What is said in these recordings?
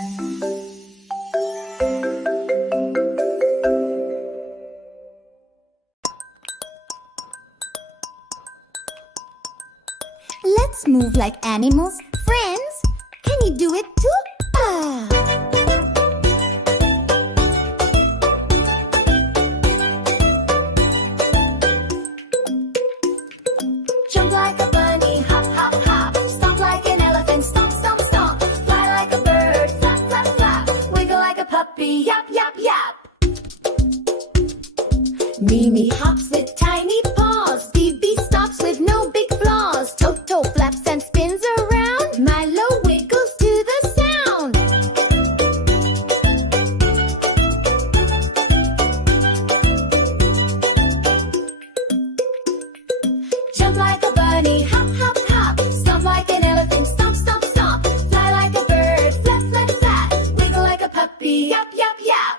Let's move like animals. Friends, can you do it too? Jump like a bunny, hop, hop, hop. Stomp like an elephant, stomp, stomp, stomp. Fly like a bird, flap, flap, flap. Wiggle like a puppy, yap, yap, yap. Mimi hops with tiny paws. Bibi stops with no big flaws. Toto flaps and spins around. Milo wiggles to the sound. Jump like a bunny, hop, hop, hop. Stomp like an elephant, stomp, stomp, stomp. Fly like a bird, flap, flap, flap. Wiggle like a puppy, yap, yap, yap.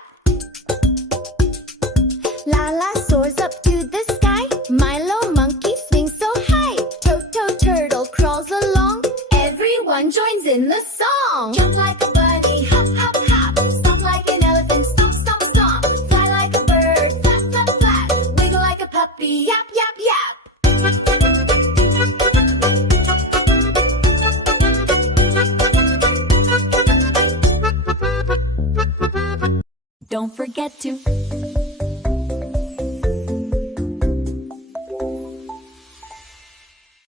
Lala soars up to the sky. Milo monkey swings so high. Toto turtle crawls along. Everyone joins in the song. Jump like a bunny, hop, hop, hop. Stomp like an elephant, stomp, stomp, stomp. Fly like a bird, flap, flap, flap. Wiggle like a puppy, yap, yap, yap. Don't forget to